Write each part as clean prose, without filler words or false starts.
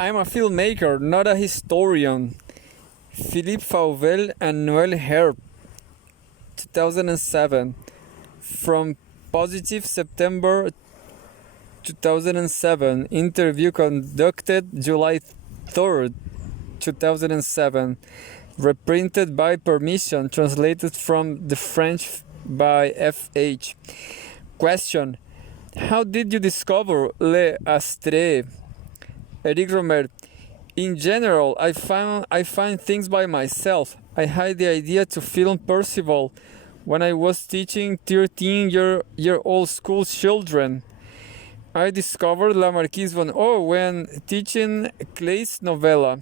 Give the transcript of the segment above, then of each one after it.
I'm a filmmaker, not a historian. Philippe Fauvel and Nöel Herpe, 2007. From Positive September 2007. Interview conducted July 3rd, 2007. Reprinted by permission. Translated from the French by F.H. Question: how did you discover Les Astres? Eric Rohmer: in general, I find things by myself. I had the idea to film Percival when I was teaching 13-year-old school children. I discovered La Marquise von O when teaching Clay's novella,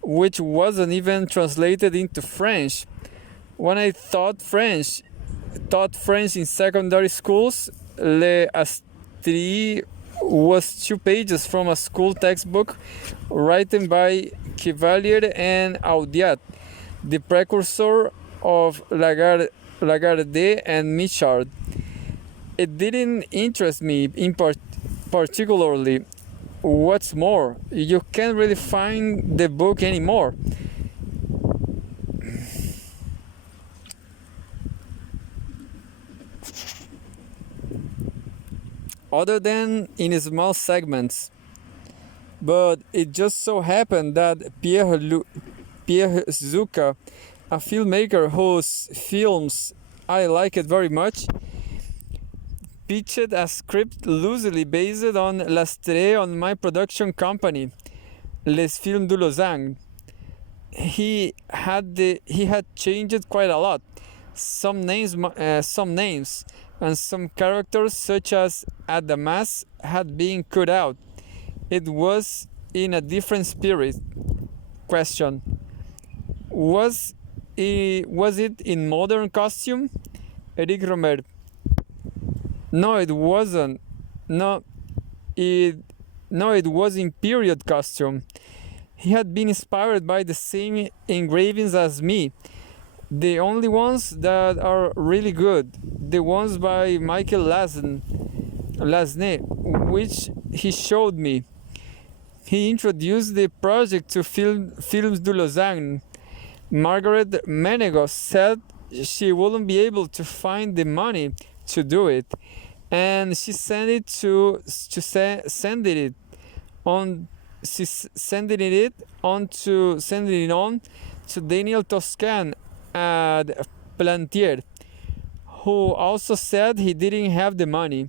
which wasn't even translated into French. When I taught French in secondary schools, Les Astres was 2 pages from a school textbook written by Chevalier and Audiat, the precursor of Lagarde and Michard. It didn't interest me particularly. What's more, you can't really find the book anymore. Other than in small segments. But it just so happened that Pierre Zucca, a filmmaker whose films I liked very much, pitched a script loosely based on L'Astre on my production company, Les Films de Lausanne. He had changed quite a lot. Some names and some characters such as Adamas had been cut out. It was in a different spirit. Question: was it in modern costume? Eric Rohmer: no, it wasn't. It was in period costume. He had been inspired by the same engravings as me. The only ones that are really good, the ones by Michael Lasne, which he showed me. He introduced the project to Films de Lausanne. Margaret Menegos said she wouldn't be able to find the money to do it, and she sending it on to Daniel Toscan at Plantier, who also said he didn't have the money.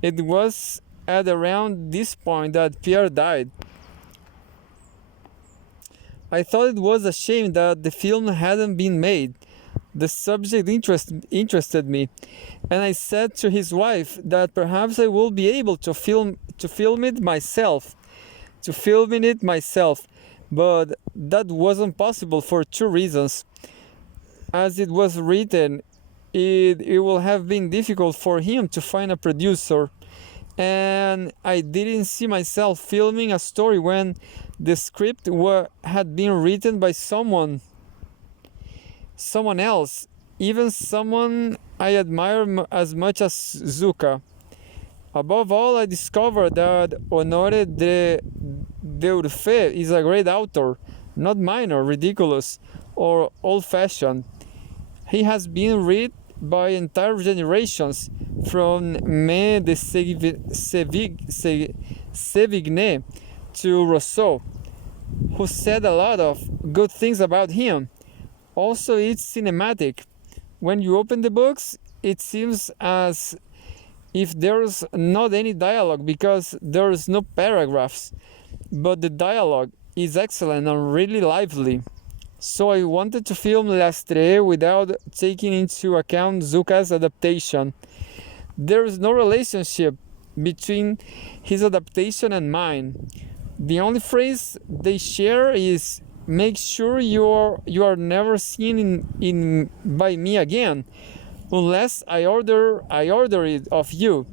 It was at around this point that Pierre died. I thought it was a shame that the film hadn't been made. The subject interested me, and I said to his wife that perhaps I will be able to film it myself, but that wasn't possible for 2 reasons. As it was written, it will have been difficult for him to find a producer, and I didn't see myself filming a story when the script had been written by someone else, even someone I admire as much as Zucca. Above all, I discovered that Honoré de Urfé is a great author, not minor, ridiculous, or old-fashioned. He has been read by entire generations, from Mé de Sévigné to Rousseau, who said a lot of good things about him. Also, it's cinematic. When you open the books, it seems as if there's not any dialogue because there's no paragraphs, but the dialogue is excellent and really lively. So I wanted to film L'Astre without taking into account Zucca's adaptation. There is no relationship between his adaptation and mine. The only phrase they share is "make sure you are never seen by me again, unless I order it of you,"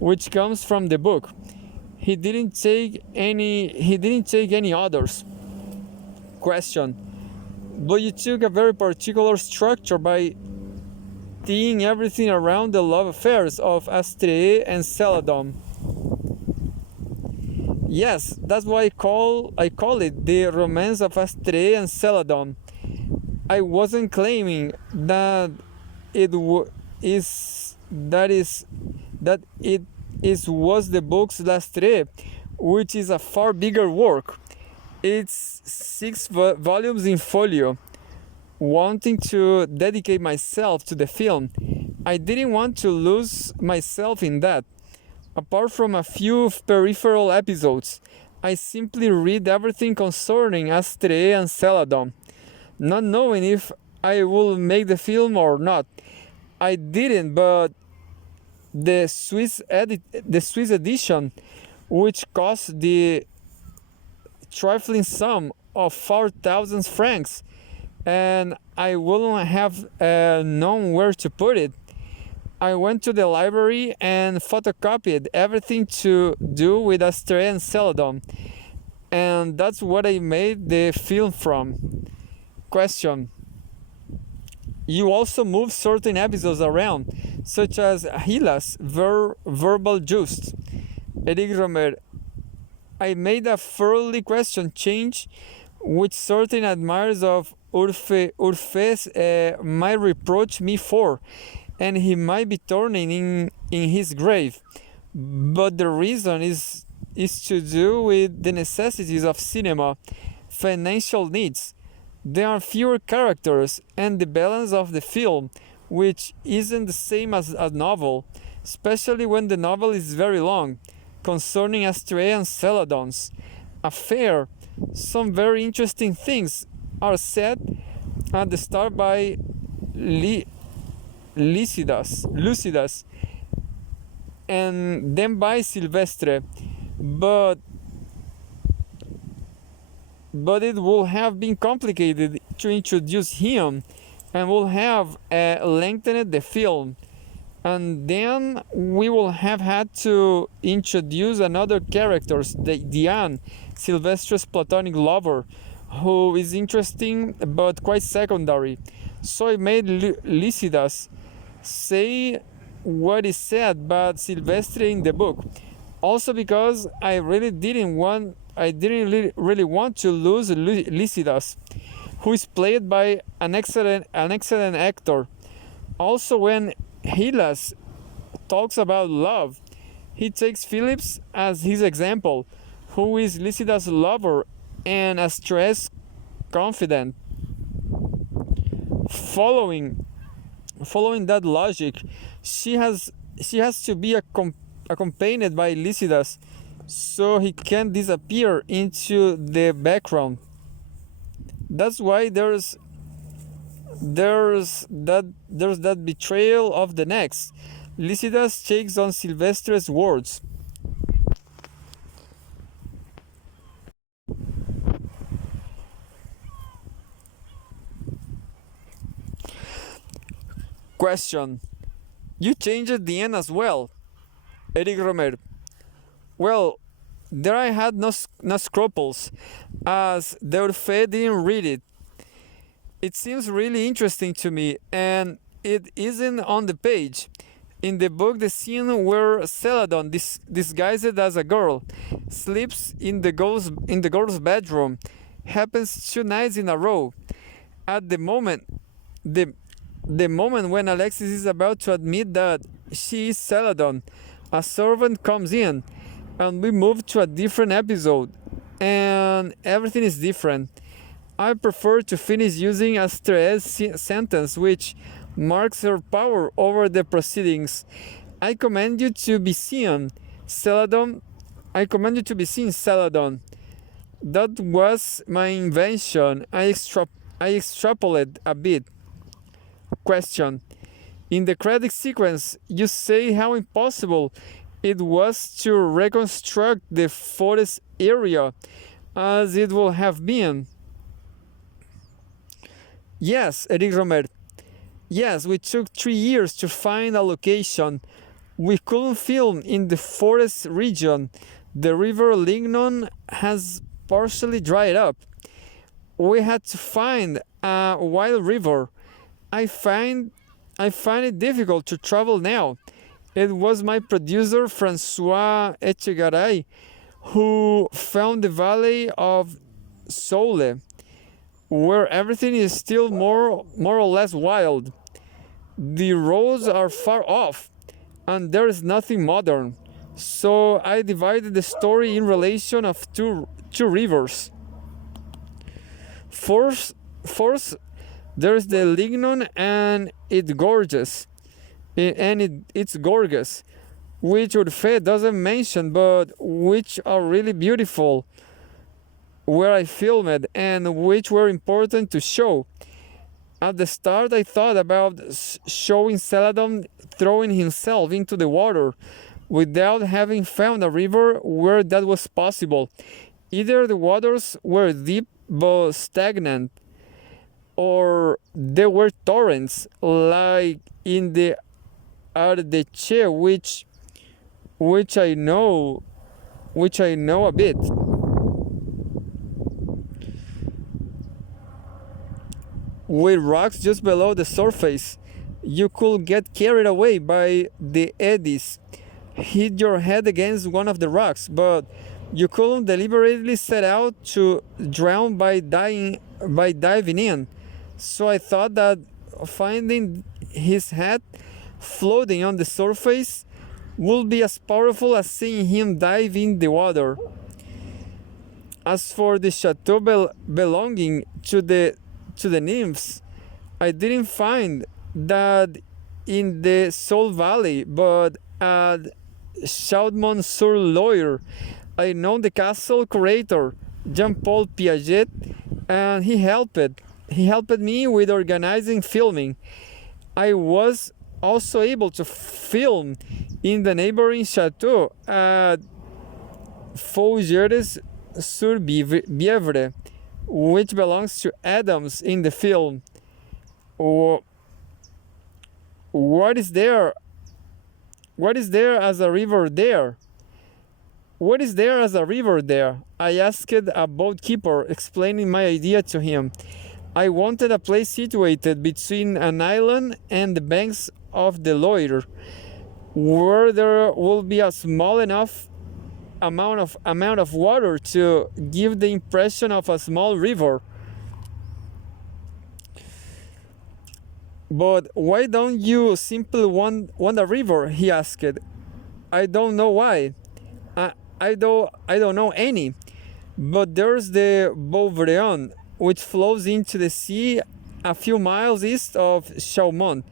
which comes from the book. He didn't take any others. Question: but you took a very particular structure by teeing everything around the love affairs of Astre and Celadon. Yes, that's why I call it the romance of Astraea and Celadon. I wasn't claiming that it is that is that it is was the book's last three, which is a far bigger work. It's six volumes in folio. Wanting to dedicate myself to the film, I didn't want to lose myself in that. Apart from a few peripheral episodes, I simply read everything concerning Astraea and Celadon, not knowing if I will make the film or not. I didn't, but the Swiss edition, which cost the trifling sum of 4,000 francs, and I wouldn't have known where to put it. I went to the library and photocopied everything to do with Astraea and Celadon, and that's what I made the film from. Question: you also move certain episodes around, such as Hila's verbal just. Eric Rohmer: I made a thoroughly question change, which certain admirers of Urfes might reproach me for, and he might be turning in his grave. But the reason is to do with the necessities of cinema, financial needs. There are fewer characters, and the balance of the film, which isn't the same as a novel, especially when the novel is very long, concerning Astraea and Celadon's affair. Some very interesting things are said at the start by Lucidas, and then by Silvestre, but it would have been complicated to introduce him and would have lengthened the film. And then we will have had to introduce another character, Diane, Silvestre's platonic lover, who is interesting but quite secondary. So I made Lycidas say what is said about Silvestre in the book. Also because I didn't really want to lose Lycidas, who is played by an excellent actor. Also, when Hylas talks about love, he takes Philippe as his example, who is Lycidas' lover and Astraea's confidant. Following that logic, she has to be accompanied by Lycidas, so he can disappear into the background. That's why there's that betrayal of the next. Lycidas takes on Silvestre's words. Question: you changed the end as well. Eric Rohmer: well, there I had no scruples, as Deurfe didn't read it. It seems really interesting to me, and it isn't on the page. In the book, the scene where Celadon, disguised as a girl, sleeps in the girl's bedroom happens 2 nights in a row. At the moment when Alexis is about to admit that she is Celadon, a servant comes in, and we move to a different episode, and everything is different. I prefer to finish using Astraea's sentence, which marks her power over the proceedings. I command you to be seen, Celadon. That was my invention. I extrapolate a bit. Question: in the credit sequence, you say how impossible it was to reconstruct the forest area as it would have been. Yes, Eric Rohmer. Yes, we took 3 years to find a location. We couldn't film in the forest region. The river Lignon has partially dried up. We had to find a wild river. I find it difficult to travel now. It was my producer Francois Echegaray who found the valley of Sole, where everything is still more or less wild. The roads are far off, and there is nothing modern. So I divided the story in relation of two rivers. First, there's the Lignon and it's gorgeous, which Urfe doesn't mention, but which are really beautiful, where I filmed and which were important to show. At the start, I thought about showing Celadon throwing himself into the water without having found a river where that was possible. Either the waters were deep but stagnant, or there were torrents like in the Ardeche, which I know a bit. With rocks just below the surface, you could get carried away by the eddies, hit your head against one of the rocks, but you couldn't deliberately set out to drown by diving in. So I thought that finding his head floating on the surface would be as powerful as seeing him dive in the water. As for the chateau belonging to the nymphs, I didn't find that in the Soul Valley, but at Chaudmont-sur-Loire. I know the castle curator, Jean-Paul Piaget, and he helped me with organizing filming. I was also able to film in the neighboring chateau at Fauvel-sur-Bièvre, which belongs to Adams in the film. What is there? What is there as a river there? What is there as a river there? I asked a boatkeeper, explaining my idea to him. I wanted a place situated between an island and the banks of the Loire, where there will be a small enough amount of water to give the impression of a small river. But why don't you simply want a river? He asked. I don't know why. I don't know any. But there's the Bouvreon, which flows into the sea a few miles east of Chaumont.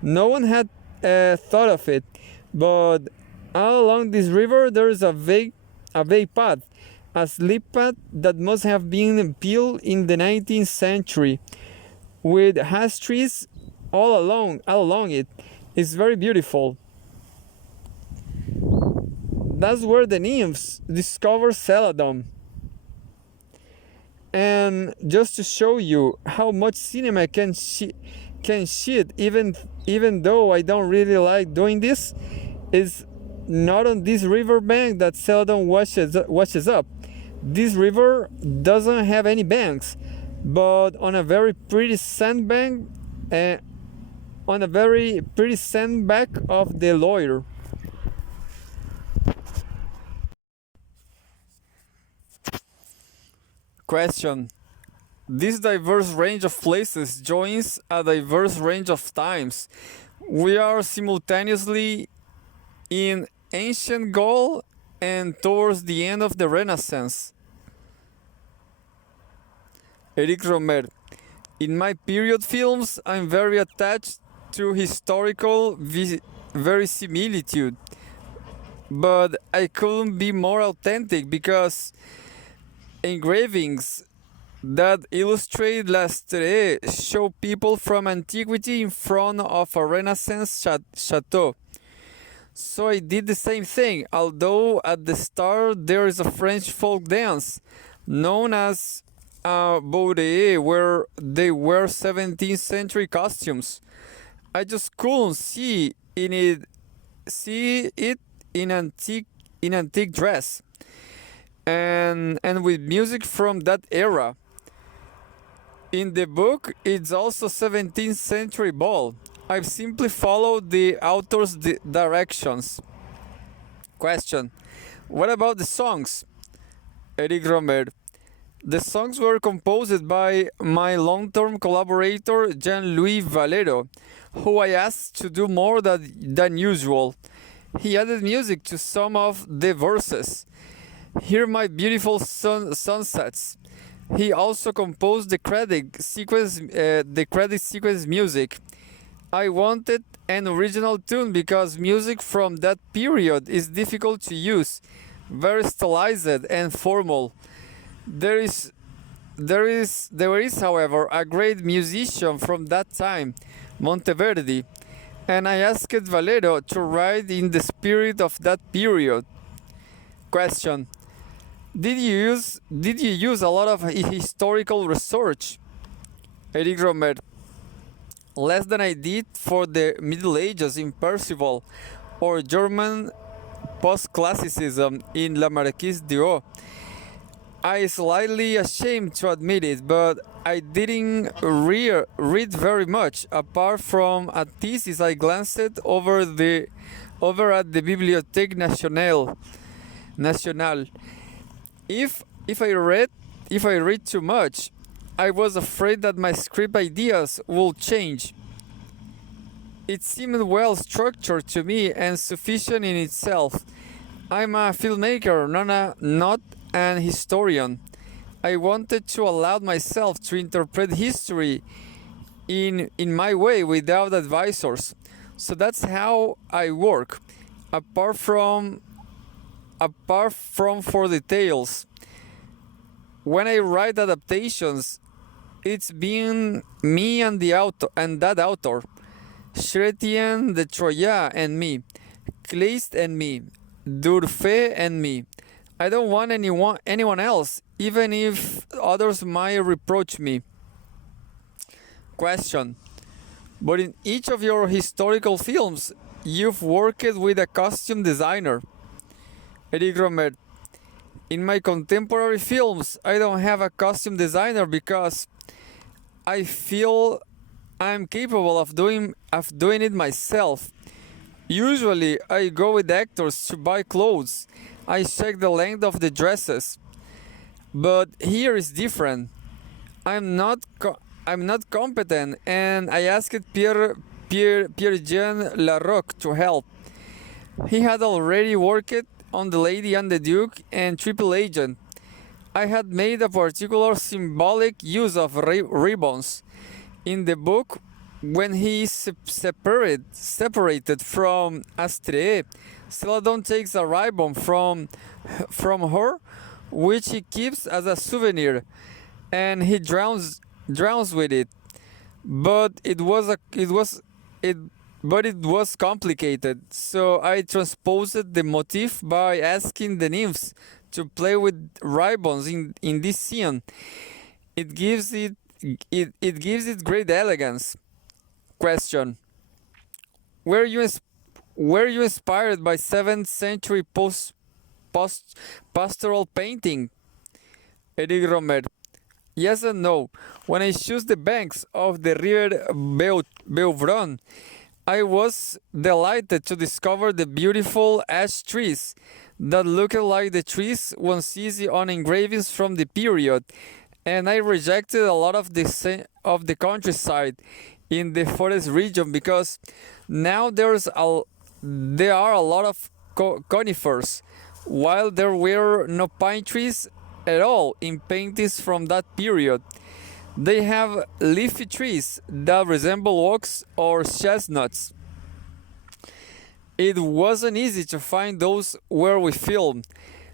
No one had thought of it, but all along this river there is a vague path, a slip path that must have been built in the 19th century, with hash trees all along it. It's very beautiful. That's where the nymphs discover Celadon. And just to show you how much cinema can shoot, even though I don't really like doing this, is not on this riverbank that Celadon washes up. This river doesn't have any banks, but on a very pretty sandbank, of the Loire. Question. This diverse range of places joins a diverse range of times. We are simultaneously in ancient Gaul and towards the end of the Renaissance. Eric Rohmer. In my period films, I'm very attached to historical verisimilitude, but I couldn't be more authentic because engravings that illustrate l'Astrée show people from antiquity in front of a Renaissance chateau. So I did the same thing, although at the start there is a French folk dance known as Boudet, where they wear 17th century costumes. I just couldn't see it in antique dress. And with music from that era. In the book, it's also 17th century ball. I've simply followed the author's directions. Question. What about the songs? Eric Rohmer. The songs were composed by my long-term collaborator Jean-Louis Valero, who I asked to do more than usual. He added music to some of the verses. Hear my beautiful sunsets. He also composed the credit sequence music. I wanted an original tune because music from that period is difficult to use, very stylized and formal. There is, however, a great musician from that time, Monteverdi, and I asked Valero to write in the spirit of that period. Question: Did you use a lot of historical research? Eric Rohmer. Less than I did for the Middle Ages in Percival, or German post-classicism in La Marquise d'O. I slightly ashamed to admit it, but I didn't read very much. Apart from a thesis I glanced over at the Bibliothèque Nationale. If I read too much, I was afraid that my script ideas would change. It seemed well structured to me and sufficient in itself. I'm a filmmaker, not an historian. I wanted to allow myself to interpret history in my way without advisors. So that's how I work. Apart from for details. When I write adaptations, it's been me and that author, Chrétien de Troyes and me, Kleist and me, Durfé and me. I don't want anyone else, even if others might reproach me. Question: But in each of your historical films, you've worked with a costume designer. Eric Rohmer. In my contemporary films, I don't have a costume designer because I feel I'm capable of doing it myself. Usually, I go with actors to buy clothes. I check the length of the dresses. But here is different. I'm not competent, and I asked Pierre-Jean Larocque to help. He had already worked on The Lady and the Duke and Triple Agent. I had made a particular symbolic use of ribbons. In the book, when he is separated from Astrée, Celadon takes a ribbon from her, which he keeps as a souvenir, and he drowns with it. But it was complicated, so I transposed the motif by asking the nymphs to play with ribbons in this scene. It gives it great elegance. Question: Were you inspired by 7th century pastoral painting? Eric Rohmer. Yes and no. When I chose the banks of the river Beuvron, I was delighted to discover the beautiful ash trees that looked like the trees one sees on engravings from the period, and I rejected a lot of the countryside in the forest region because now there are a lot of conifers, while there were no pine trees at all in paintings from that period. They have leafy trees that resemble oaks or chestnuts. It wasn't easy to find those where we filmed.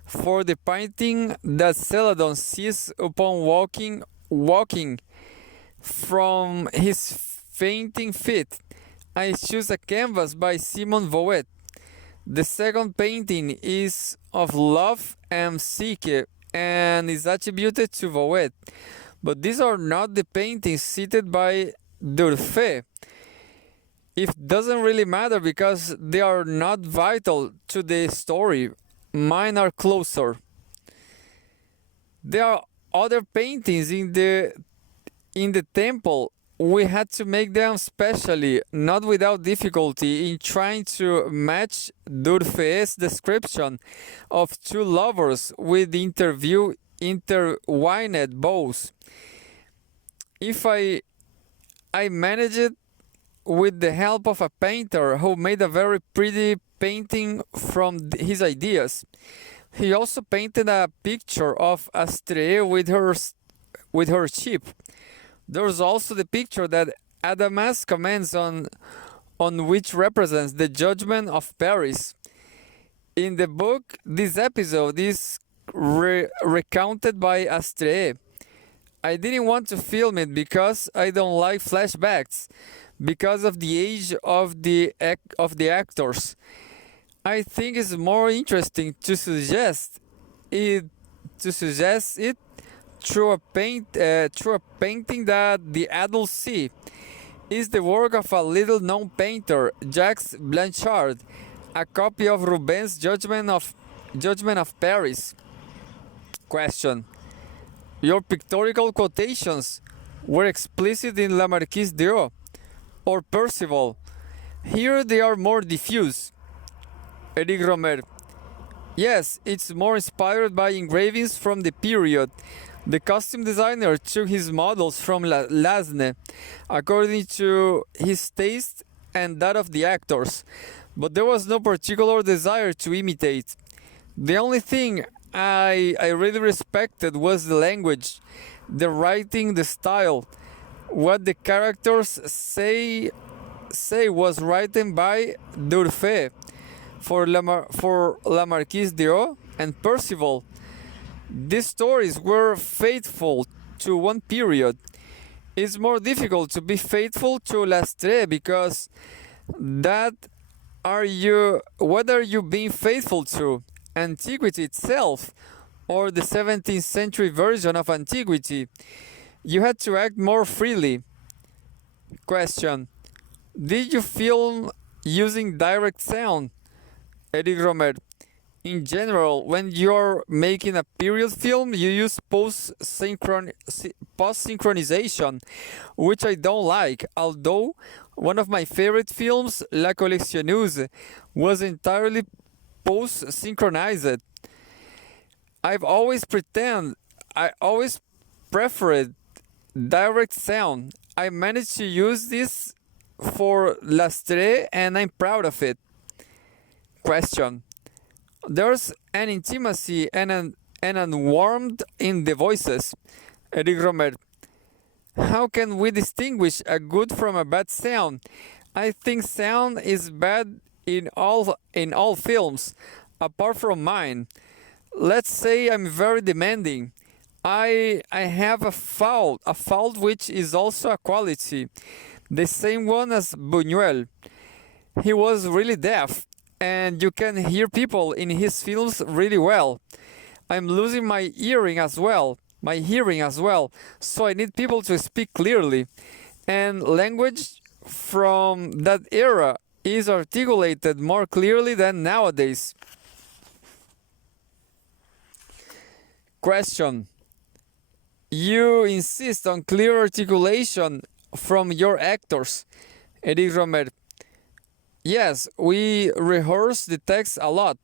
For the painting that Celadon sees upon walking from his fainting fit, I choose a canvas by Simon Vouet. The second painting is of love and psyche and is attributed to Vouet. But these are not the paintings cited by Durfé. It doesn't really matter because they are not vital to the story. Mine are closer. There are other paintings in the temple we had to make them specially, not without difficulty, in trying to match Durfee's description of two lovers with intertwined bows. If I managed it with the help of a painter who made a very pretty painting from his ideas. He also painted a picture of Astrea with her ship. There's also the picture that Adamas comments on which represents the judgment of Paris. In the book, this episode is recounted by Astrea. I didn't want to film it because I don't like flashbacks, because of the age of the actors. I think it's more interesting to suggest it through a painting that the adults see. Is the work of a little known painter, Jacques Blanchard, a copy of Rubens' Judgment of Paris. Question: your pictorial quotations were explicit in La Marquise d'O or Percival. Here they are more diffuse. Eric Rohmer: yes, it's more inspired by engravings from the period. The costume designer took his models from Lasne, according to his taste and that of the actors, but there was no particular desire to imitate. The only thing I really respected was the language, the writing, the style. What the characters say was written by Durfee for La Marquise d'O and Percival. These stories were faithful to one period. It's more difficult to be faithful to L'Astre because what are you being faithful to? Antiquity itself or the 17th century version of antiquity? You had to act more freely. Question: did you film using direct sound? Eric Rohmer: in general, when you're making a period film, you use post-synchronization, which I don't like, although one of my favorite films, La Collectionneuse, was entirely post-synchronized. I always preferred direct sound. I managed to use this for L'Astre and I'm proud of it. Question: there's an intimacy and an warmth in the voices. Eric Rohmer: how can we distinguish a good from a bad sound? I think sound is bad in all films, apart from mine. Let's say I'm very demanding. I have a fault which is also a quality, the same one as Buñuel. He was really deaf, and you can hear people in his films really well. I'm losing my hearing as well, so I need people to speak clearly. And language from that era is articulated more clearly than nowadays. Question: you insist on clear articulation from your actors. Eric Rohmer: yes, we rehearse the text a lot.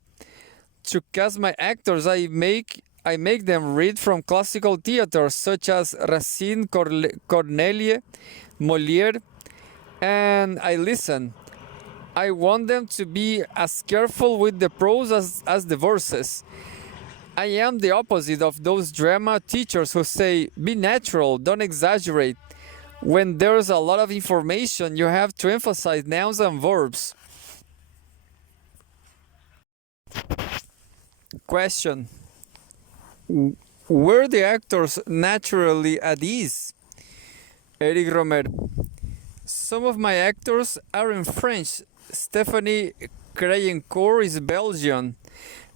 To cast my actors, I make them read from classical theater such as Racine, Corneille, Molière, and I listen. I want them to be as careful with the prose as the verses. I am the opposite of those drama teachers who say, be natural, don't exaggerate. When there's a lot of information, you have to emphasize nouns and verbs. Question: were the actors naturally at ease? Eric Rohmer: some of my actors are in French. Stephanie Crayencourt is Belgian,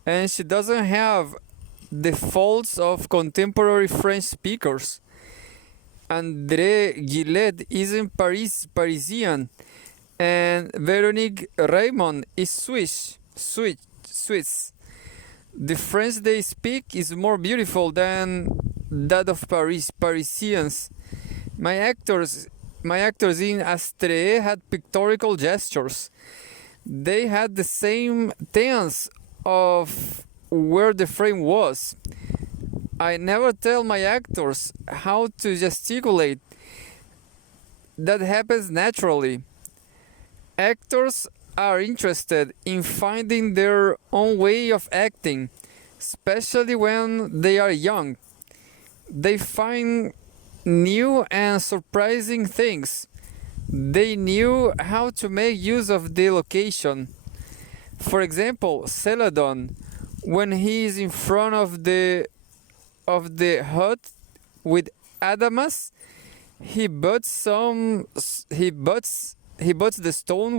and she doesn't have the faults of contemporary French speakers. André Gillet is in Parisian, and Veronique Raymond is Swiss. The French they speak is more beautiful than that of Parisians. My actors my actors in Astre had pictorial gestures. They had the same tense of where the frame was. I never tell my actors how to gesticulate. That happens naturally. Actors are interested in finding their own way of acting, especially when they are young. They find new and surprising things. They knew how to make use of the location. For example, Celadon, when he is in front of the hut with Adamas, he butts the stone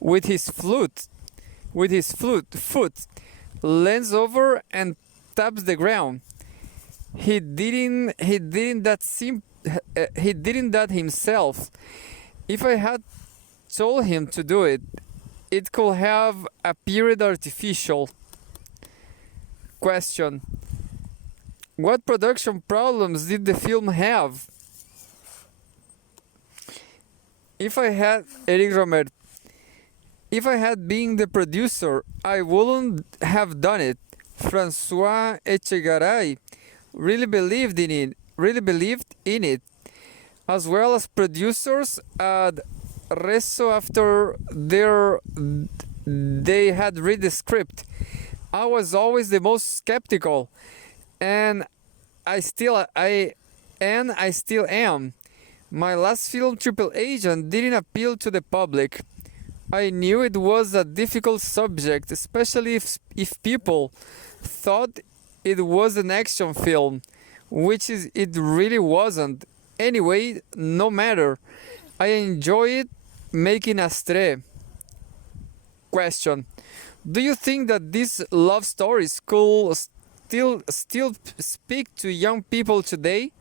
with his foot, leans over and taps the ground. He didn't that himself. If I had told him to do it, it could have appeared artificial. Question: what production problems did the film have? If I had Rohmer, if I had been the producer, I wouldn't have done it. François Echegaray really believed in it, as well as producers at Reso after they had read the script. I was always the most skeptical, and I still am. My last film, Triple Agent, didn't appeal to the public. I knew it was a difficult subject, especially if people thought it was an action film, which it really wasn't. Anyway, no matter. I enjoyed making Astre. Question: do you think that these love stories could still speak to young people today?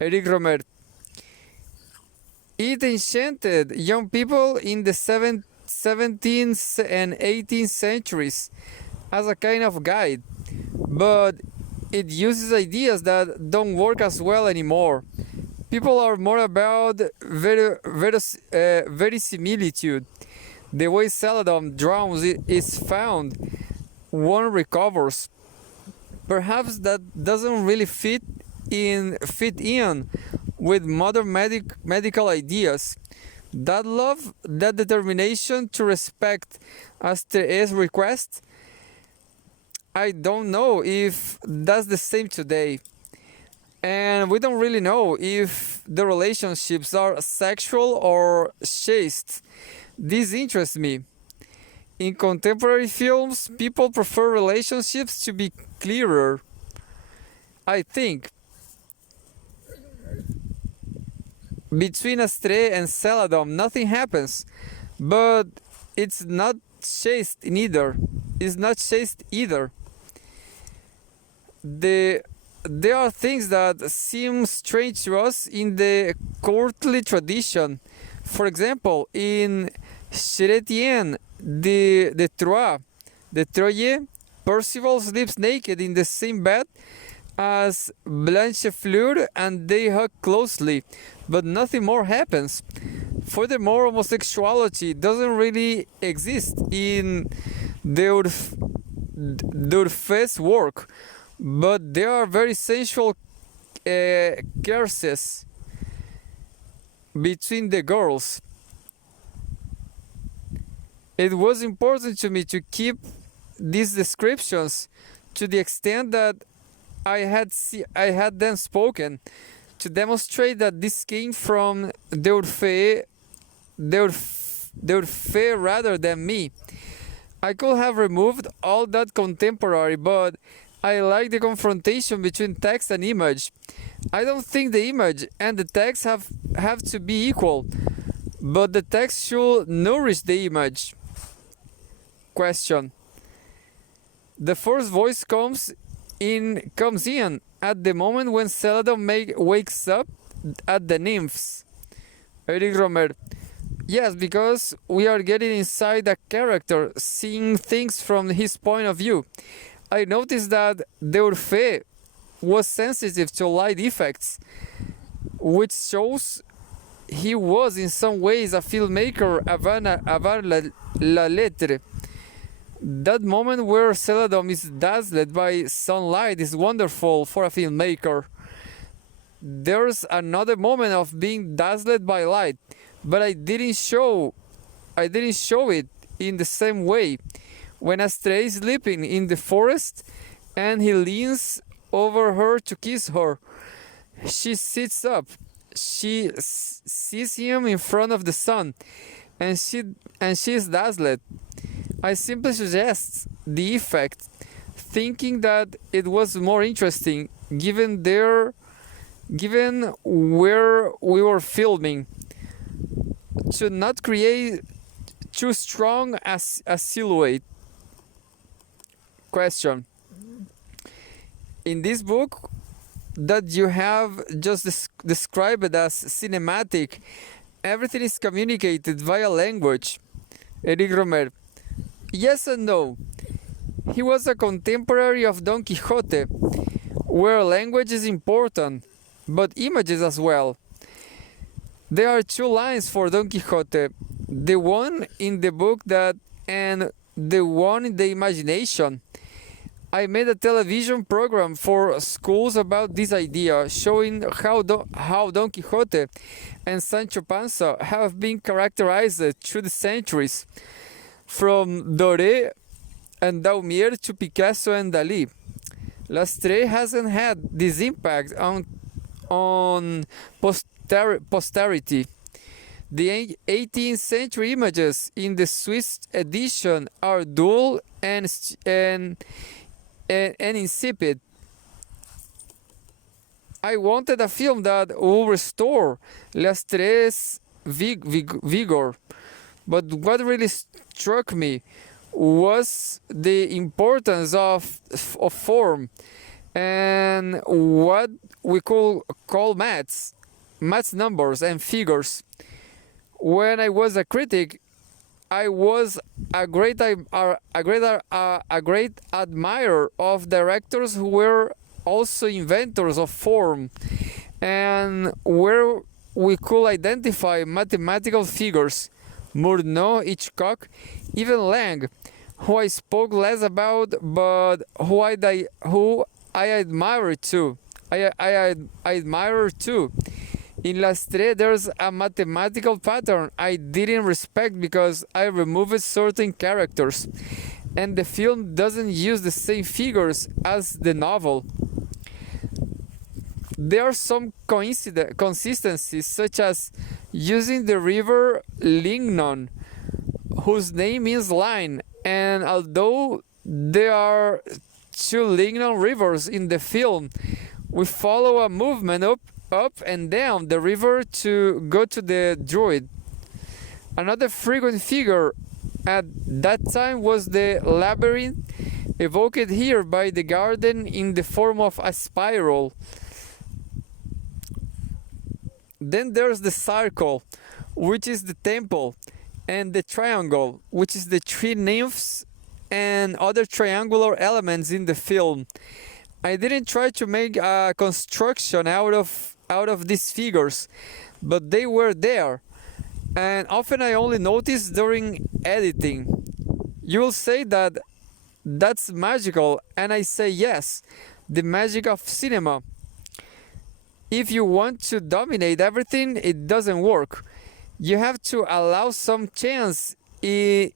Rohmer: it enchanted young people in the 17th and 18th centuries as a kind of guide, but it uses ideas that don't work as well anymore. People are more about verisimilitude. The way Celadon drowns is found, one recovers. Perhaps that doesn't really fit in with modern medical ideas. That love, that determination to respect Astre's request, I don't know if that's the same today. And we don't really know if the relationships are sexual or chaste. This interests me. In contemporary films, people prefer relationships to be clearer. I think between Astre and Celadon, nothing happens, but it's not chaste either. There are things that seem strange to us in the courtly tradition. For example, in Chrétien de Troyes, Percival sleeps naked in the same bed as Blanchefleur and they hug closely, but nothing more happens. Furthermore, homosexuality doesn't really exist in D'Urfé's work, but there are very sensual caresses between the girls. It was important to me to keep these descriptions to the extent that I had them spoken, to demonstrate that this came from D'Urfé rather than me. I could have removed all that contemporary, but I like the confrontation between text and image. I don't think the image and the text have to be equal, but the text should nourish the image. Question: the first voice comes in at the moment when Celadon wakes up at the nymphs. Rohmer: yes, because we are getting inside a character, seeing things from his point of view. I noticed that D'Urfé was sensitive to light effects, which shows he was in some ways a filmmaker avant la lettre. That moment where Celadon is dazzled by sunlight is wonderful for a filmmaker. There's another moment of being dazzled by light, but I didn't show it in the same way. When Astrid is sleeping in the forest and he leans over her to kiss her, she sits up. She sees him in front of the sun, and she is dazzled. I simply suggest the effect, thinking that it was more interesting given where we were filming, to not create too strong as a silhouette. Question. In this book that you have just described as cinematic, everything is communicated via language. Eric Rohmer. Yes and no. He was a contemporary of Don Quixote, where language is important, but images as well. There are two lines for Don Quixote, the one in the book and the one in the imagination. I made a television program for schools about this idea, showing how Don Quixote and Sancho Panza have been characterized through the centuries, from Doré and Daumier to Picasso and Dalí. Lastre hasn't had this impact on posterity. The 18th century images in the Swiss edition are dull and insipid. I wanted a film that will restore Lastre's vigor, but what really struck me was the importance of form and what we call maths numbers and figures. When I was a critic, I was a great admirer of directors who were also inventors of form, and where we could identify mathematical figures. Murnau, Hitchcock, even Lang, who I spoke less about, but who I admire too. I admire too. In Lastre, there's a mathematical pattern I didn't respect because I removed certain characters, and the film doesn't use the same figures as the novel. There are some consistencies, such as using the river Lignon, whose name means line, and although there are two Lignon rivers in the film, we follow a movement up and down the river to go to the Druid. Another frequent figure at that time was the labyrinth, evoked here by the garden in the form of a spiral. Then there's the circle, which is the temple, and the triangle, which is the three nymphs and other triangular elements in the film. I didn't try to make a construction out of these figures, but they were there, and often I only noticed during editing. You will say that that's magical, and I say yes, the magic of cinema. If you want to dominate everything, it doesn't work. You have to allow some chance in,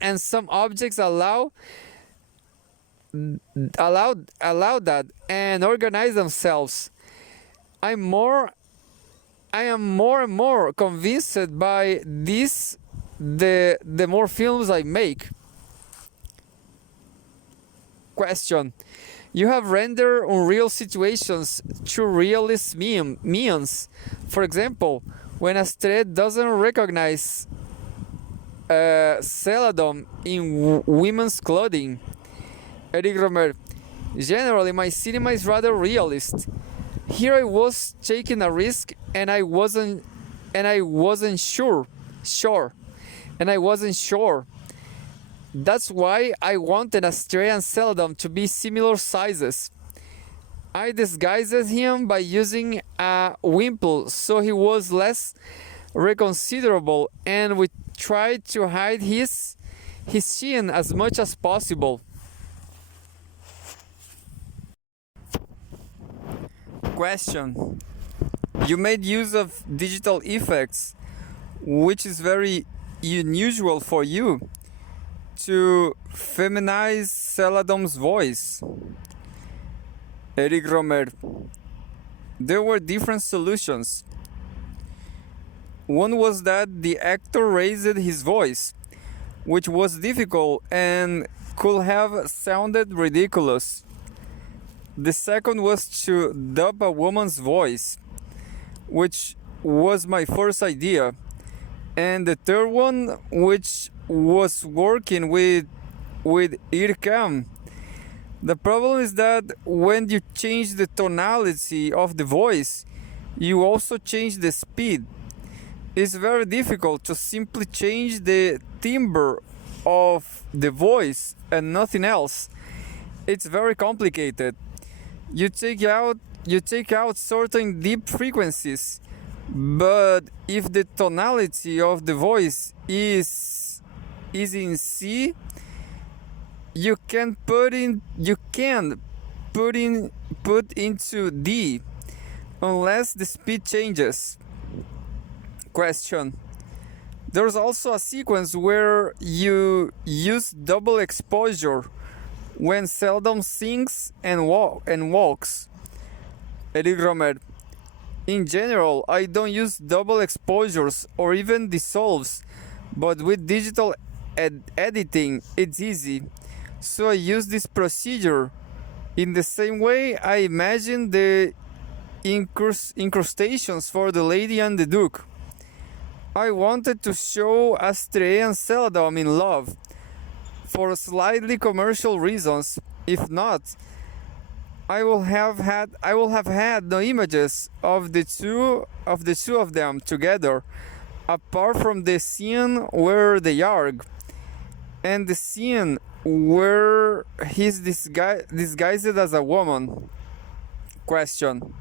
and some objects allow that and organize themselves. I am more and more convinced by this the more films I make. Question. You have rendered unreal situations through realist means. For example, when Astrid doesn't recognize Celadon in women's clothing. Eric Rohmer. Generally, my cinema is rather realist. Here I was taking a risk, and I wasn't sure. That's why I wanted Astrid and Celadon to be similar sizes. I disguised him by using a wimple so he was less reconsiderable, and we tried to hide his chin as much as possible. Question. You made use of digital effects, which is very unusual for you, to feminize Celadon's voice. Eric Rohmer. There were different solutions. One was that the actor raised his voice, which was difficult and could have sounded ridiculous. The second was to dub a woman's voice, which was my first idea. And the third one, which was working with Irkam. The problem is that when you change the tonality of the voice, you also change the speed. It's very difficult to simply change the timbre of the voice and nothing else. It's very complicated. You take out certain deep frequencies, but if the tonality of the voice is in C, you can put into D unless the speed changes. Question. There's also a sequence where you use double exposure when Seldom sings and walks. Eric Rohmer. In general, I don't use double exposures or even dissolves, but with digital editing, it's easy. So I use this procedure. In the same way, I imagine the incrustations for the Lady and the Duke. I wanted to show Astrea and Celadon in love, for slightly commercial reasons. If not, I will have had no images of the two of them together, apart from the scene where they argue, and the scene where he's disguised as a woman. Question.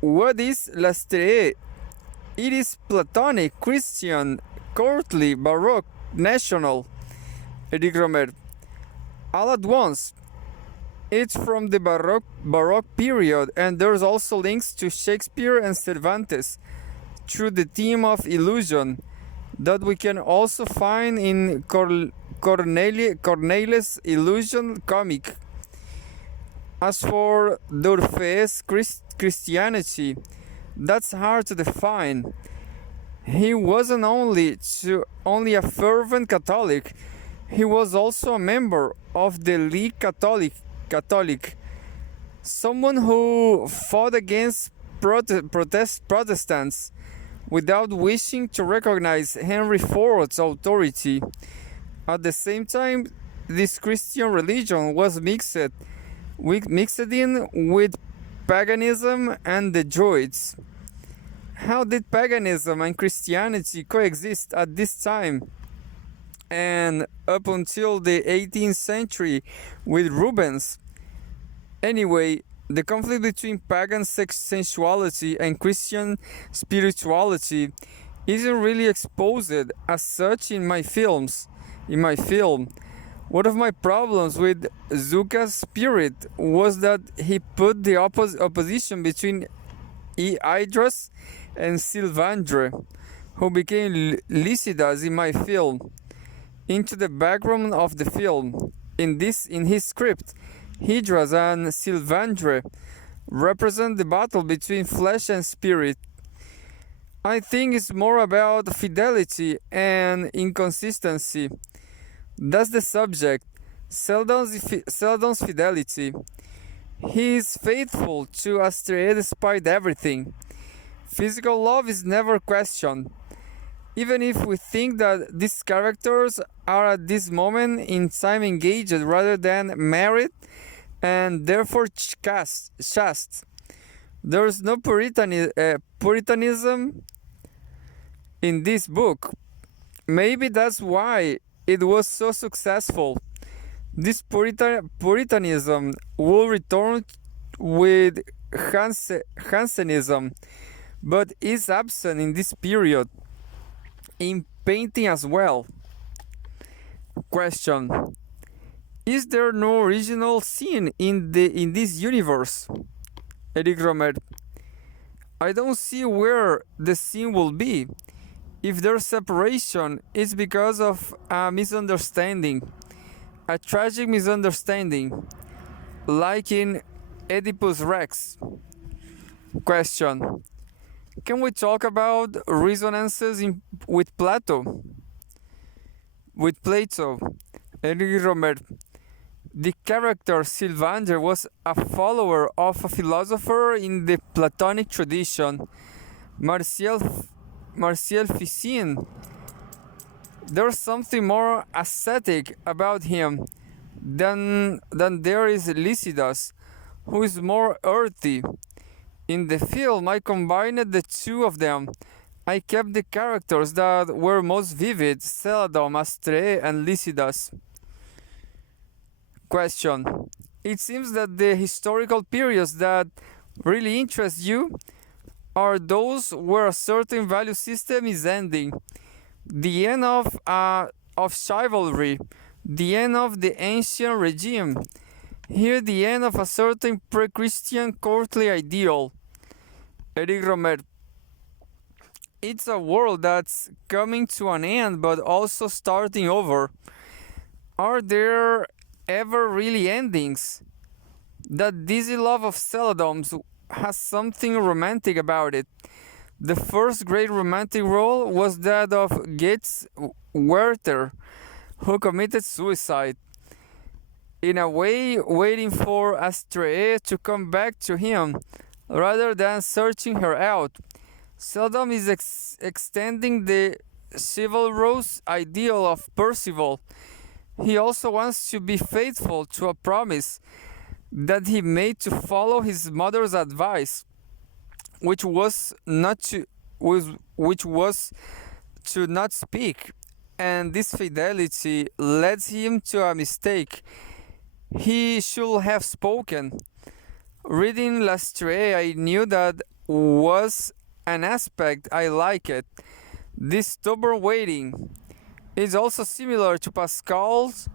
What is l'Astrea? It is Platonic, Christian, courtly, Baroque, national. Eric Rohmer. All at once. It's from the Baroque period, and there's also links to Shakespeare and Cervantes through the theme of illusion that we can also find in Corneille's illusion comic. As for D'Orfe's Christianity, that's hard to define. He wasn't only a fervent Catholic, he was also a member of the League Catholic, someone who fought against Protestants without wishing to recognize Henry IV's authority. At the same time, this Christian religion was mixed in with paganism and the Druids. How did paganism and Christianity coexist at this time and up until the 18th century with Rubens? Anyway, the conflict between pagan sensuality and Christian spirituality isn't really exposed as such in my film. One of my problems with Zuka's spirit was that he put the opposition between Idris and Sylvandre, who became Lycidas in my film, into the background of the film. In his script, Hydras and Sylvandre represent the battle between flesh and spirit. I think it's more about fidelity and inconsistency. That's the subject. Seldon's fidelity. He is faithful to Astrea despite everything. Physical love is never questioned. Even if we think that these characters are at this moment in time engaged rather than married and therefore chaste. There is no Puritanism in this book. Maybe that's why it was so successful. This Puritanism will return with Jansenism, but is absent in this period, in painting as well. Question: is there no original sin in this universe? Eric Rohmer: I don't see where the sin will be. If there's separation, it's because of a misunderstanding, a tragic misunderstanding, like in Oedipus Rex. Question: can we talk about resonances with Plato? With Plato, Eric Rohmer: the character Sylvander was a follower of a philosopher in the Platonic tradition, Martial Ficine. There's something more ascetic about him than there is Lycidas, who is more earthy. In the film, I combined the two of them. I kept the characters that were most vivid, Celadon, Astraea, and Lycidas. Question: it seems that the historical periods that really interest you are those where a certain value system is ending. The end of chivalry, the end of the ancient regime, here the end of a certain pre-Christian courtly ideal. Eric Rohmer: it's a world that's coming to an end but also starting over. Are there ever really endings? That dizzy love of Celadon's has something romantic about it. The first great romantic role was that of Goetz Werther, who committed suicide. In a way, waiting for Astraea to come back to him, rather than searching her out. Celadon is extending the chivalrous ideal of Percival. He also wants to be faithful to a promise that he made to follow his mother's advice, which was to not speak, and this fidelity leads him to a mistake. He should have spoken. Reading L'Astraea, I knew that was an aspect I liked. This stubborn waiting is also similar to Pascal's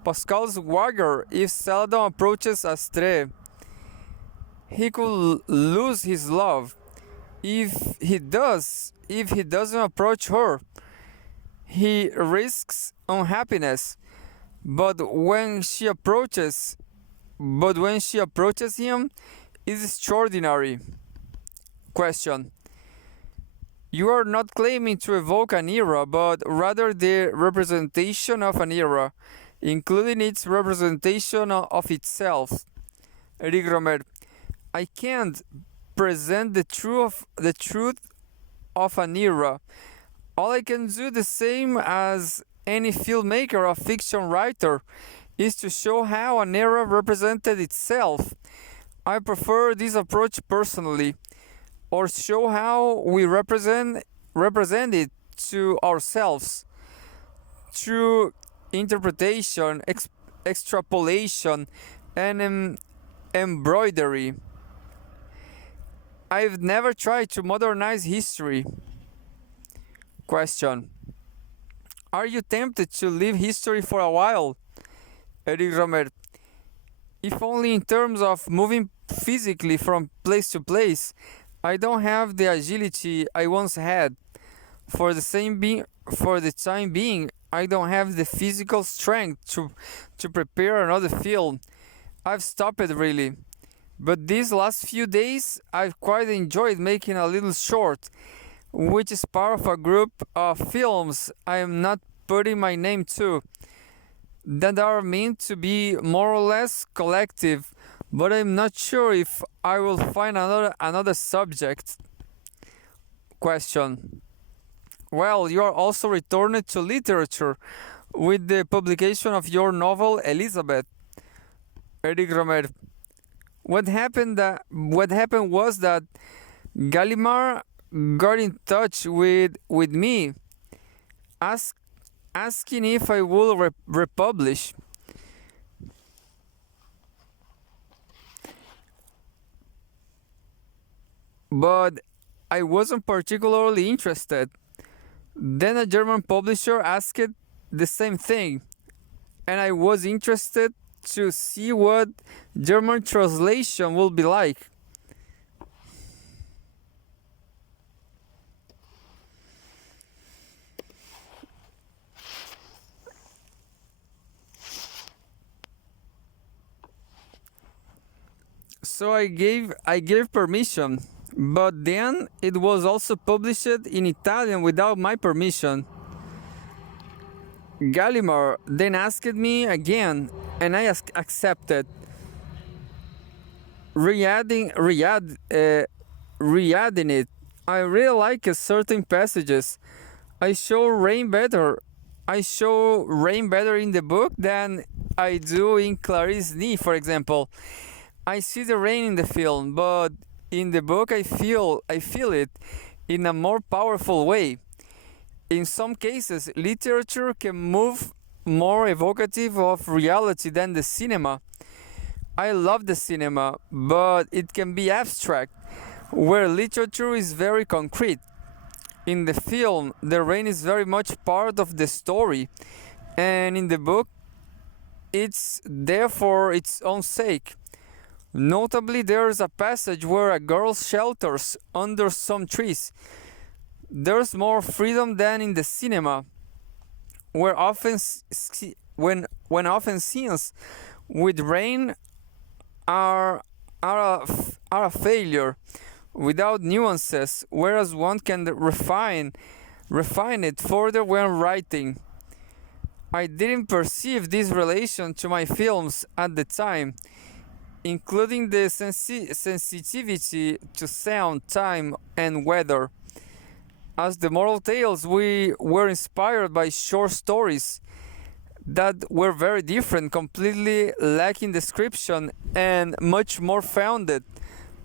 Wagger. If Celadon approaches Astraea, he could lose his love. If he doesn't approach her, he risks unhappiness. But when she approaches him, it's extraordinary. Question: you are not claiming to evoke an era, but rather the representation of an era, including its representation of itself. Eric Rohmer: I can't present the truth of an era. All I can do, the same as any filmmaker or fiction writer, is to show how an era represented itself. I prefer this approach personally, or show how we represent it to ourselves through interpretation, extrapolation, and embroidery. I've never tried to modernize history. Question: are you tempted to leave history for a while? Eric Rohmer: if only in terms of moving physically from place to place. I don't have the agility I once had. For the time being, I don't have the physical strength to prepare another film. I've stopped it really. But these last few days, I've quite enjoyed making a little short, which is part of a group of films I am not putting my name to, that are meant to be more or less collective, but I'm not sure if I will find another subject. Question: well, you are also returned to literature with the publication of your novel Elizabeth. Eric Rohmer: what happened was that Gallimard got in touch with me, asking if I would republish. but I wasn't particularly interested. Then a German publisher asked the same thing, and I was interested to see what German translation will be like. So I gave permission, but then it was also published in Italian without my permission. Gallimard then asked me again, and I accepted. Re-adding it, I really like certain passages. I show rain better. I show rain better in the book than I do in Clarice Knee, for example. I see the rain in the film, but in the book I feel it in a more powerful way. In some cases, literature can move more evocative of reality than the cinema. I love the cinema, but it can be abstract, where literature is very concrete. In the film, the rain is very much part of the story, and in the book, it's there for its own sake. Notably, there is a passage where a girl shelters under some trees. There's more freedom than in the cinema, where often scenes with rain are a failure without nuances, whereas one can refine it further when writing. I didn't perceive this relation to my films at the time, including the sensitivity to sound, time, and weather. As the moral tales, we were inspired by short stories that were very different, completely lacking description, and much more founded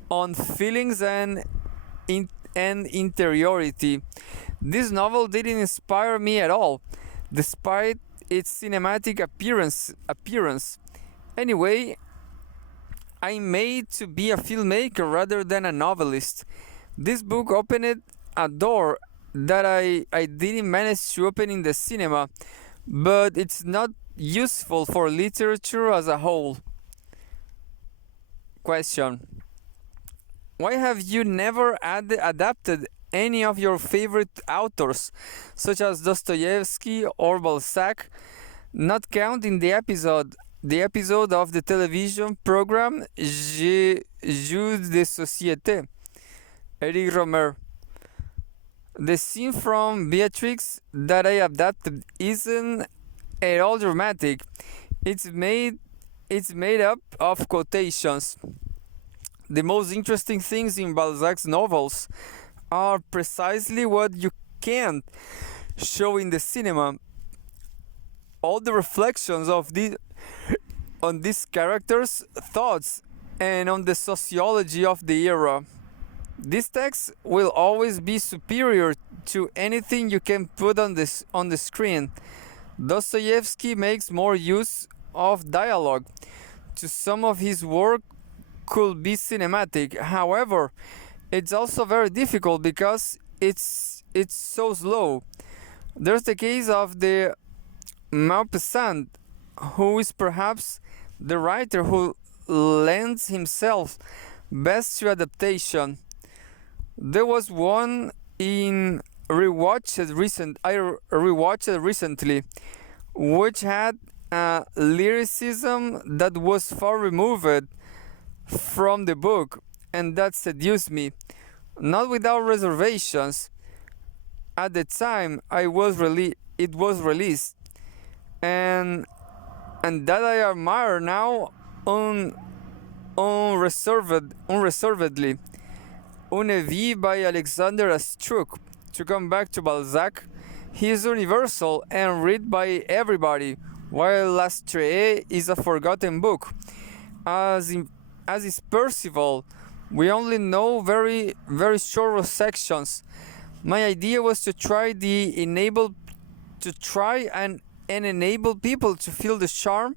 on feelings and interiority. This novel didn't inspire me at all, despite its cinematic appearance. Anyway, I'm made to be a filmmaker rather than a novelist. This book opened a door that I didn't manage to open in the cinema, but it's not useful for literature as a whole. Question: why have you never adapted any of your favorite authors, such as Dostoevsky or Balzac, not counting the episode of the television program Jeux de Société? Eric Rohmer. The scene from Beatrix that I adapted isn't at all dramatic. It's made up of quotations. The most interesting things in Balzac's novels are precisely what you can't show in the cinema. All the reflections on these characters' thoughts and on the sociology of the era. This text will always be superior to anything you can put on the screen. Dostoevsky makes more use of dialogue. To some of his work could be cinematic. However, it's also very difficult because it's so slow. There's the case of the Maupassant, who is perhaps the writer who lends himself best to adaptation. There was one I rewatched recently, which had a lyricism that was far removed from the book, and that seduced me, not without reservations. At the time it was released, and that I admire now unreservedly. Une Vie by Alexander Astruc. To come back to Balzac, he is universal and read by everybody, while L'Astrée is a forgotten book. As is Percival, we only know very very short sections. My idea was to try and enable people to feel the charm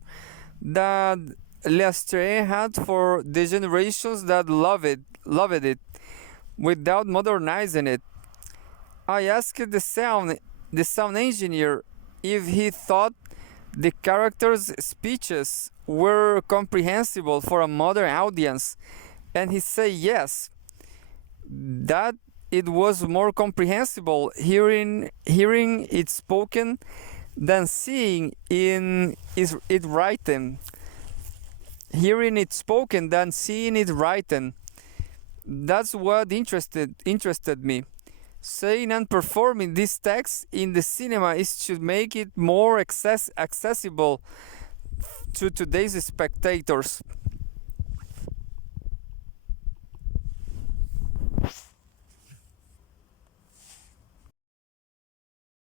that L'Astrée had for the generations that loved it. without modernizing it. I asked the sound engineer if he thought the characters' speeches were comprehensible for a modern audience, and he said yes, that it was more comprehensible hearing it spoken than seeing it written. Hearing it spoken than seeing it written. That's what interested me. Saying and performing this text in the cinema is to make it more accessible to today's spectators.